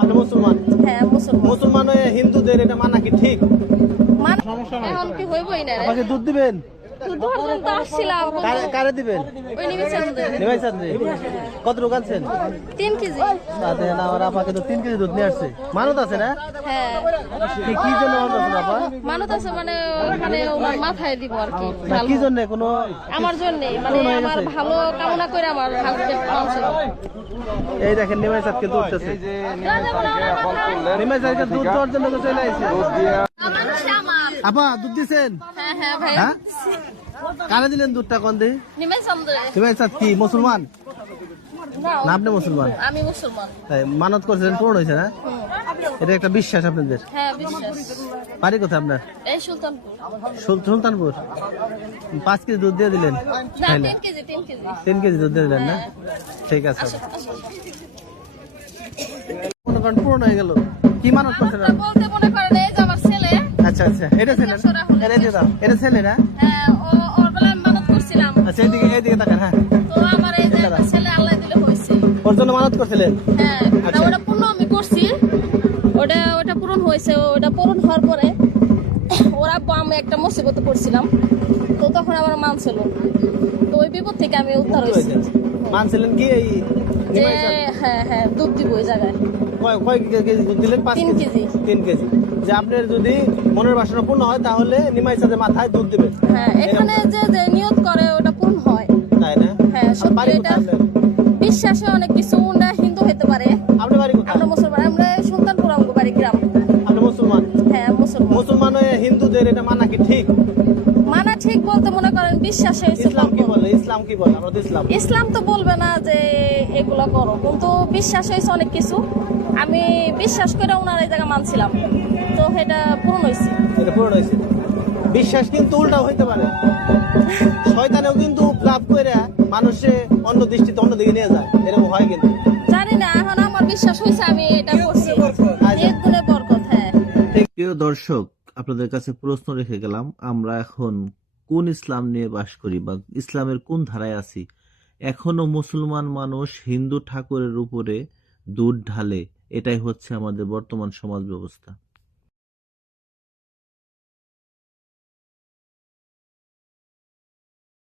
আপনি মুসলমান? হ্যাঁ মুসলমান। মুসলমান হয়ে হিন্দুদের এটা মানা কি ঠিক? সমস্যা নাই। এখন কি হইবই না রে। আমাকে দুধ দিবেন? তুই দুজন তো আসছিলাম। কারে দিবেন? ওই নিমিষে আমাদের। নিমাই চাঁদনি কত রোগ আনছেন? 3 কেজি। তাতে না আমার আপাকে তো 3 কেজি দুধ নিয়ে আসছে। মানত আছে না? হ্যাঁ কি জন্য মানত আছে আপা? মানত আছে মানে ওখানে ওনার মাথায় দিব আর কি। না, কি জন্য কোনো আমার জন্য মানে আমার ভালো কামনা করে আমার হাজবেন্ড মানছে। এই দেখেন নিমাই চাঁদ কিন্তু উঠতেছে। নিমাই চাঁদকে দুধ দেওয়ার জন্য তো চলে আইছে। আপা দুধ দিছেন? হ্যাঁ হ্যাঁ ভাই। হ্যাঁ কারে দিলেন দুধটা কোন দি? নিমাই সমুদ্রে। নিমাই চাঁদ কি মুসলমান না না আপনি মুসলমান? আমি মুসলমান। তাই মানত করছিলেন পূরণ হয়েছে না? এটা একটা বিশ্বাস আপনাদের। হ্যাঁ বিশ্বাস। বাড়ি কোথায় আপনার? এই সুলতানপুর। সুলতানপুর। 5 কেজি দুধ দিয়ে দিলেন? না খাইলে 3 কেজি 3 কেজি। 3 কেজি দুধ দিয়ে দিলেন না? ঠিক আছে। মনে করেন পূরণ হয়ে গেল। কি মানত করছেন? আমরা বলতে মনে করেন এই যে আমার ছেলে। আচ্ছা আচ্ছা এটা ছেলে না? এটা দিয়ে দাও। এটা ছেলে না? হ্যাঁ ওর বেলা আমি মানত করছিলাম। আচ্ছা এইদিকে তাকান। হ্যাঁ তো আমার এই যে একটা ছেলে আল্লাহ দিলে হয়েছে। ওর জন্য মানত করছিলেন? হ্যাঁ আচ্ছা। ওটা পূর্ণ আমি করছি। ওটা পূরণ হয়েছে। ওটা পূরণ হওয়ার পরে ওর আব্বু আমি একটা মুসিবতে পড়ছিলাম। তো তখন আমার মানছিল। তো ওই বিপদ থেকে আমি উদ্ধার হয়েছি। মানছিলেন কি এই যে নিমাই চাঁদ? হ্যাঁ দুধ দিব ওই জায়গায়। কয় কেজি দুধ দিলেন? 5 3 কেজি। কেজি। 3 কেজি। যে আপনার যদি মনের বাসনা পূর্ণ হয় তাহলে নিমাই চাঁদের মাথায় দুধ দিবেন। হ্যাঁ এখানে যে নিয়ত করে ওটা পূর্ণ হয়। তাই না? হ্যাঁ সত্যি বাড়ি এটা কোথায় আপনার? বিশ্বাসে অনেক কিছু না হিন্দু হতে পারে। আপনার বাড়ি কোথায়? আমরা মুসলমান। আমরা সুলতানপুর বাড়ি গ্রাম। আপনি মুসলমান? হ্যাঁ মুসলমান। মুসলমান হয়ে হিন্দুদের এটা মানা কি ঠিক? মানা ঠিক বলতে মনে করেন বিশ্বাসে ইসলাম কি বলে? ইসলাম কি বলে? আমরা তো ইসলাম। ইসলাম তো বলবে না যে এগুলো করো, কিন্তু বিশ্বাস হয়েছে অনেক কিছু। আমি বিশ্বাস করে ওনার এই জায়গা মানছিলাম, তো এটা পূরণ হয়েছে। এটা পূরণ হয়েছে। বিশ্বাস কিন্তু উল্টা হইতে পারে। শয়তানেও কিন্তু লাভ করে মানুষে অন্য দৃষ্টিতে অন্যদিকে নিয়ে যায়, এরকম হয় কিন্তু। জানি না, এখন আমার বিশ্বাস হয়েছে, আমি এটা করছি। নিয়ত গুণে বরকত। হ্যাঁ। প্রিয় দর্শক, আপনাদের কাছে প্রশ্ন রেখে গেলাম, আমরা এখন কোন ইসলাম নিয়ে বাস করি বা ইসলামের কোন ধারায় আছি? এখনো মুসলমান মানুষ হিন্দু ঠাকুরের উপরে দুধ ঢালে, এটাই হচ্ছে আমাদের বর্তমান সমাজ ব্যবস্থা।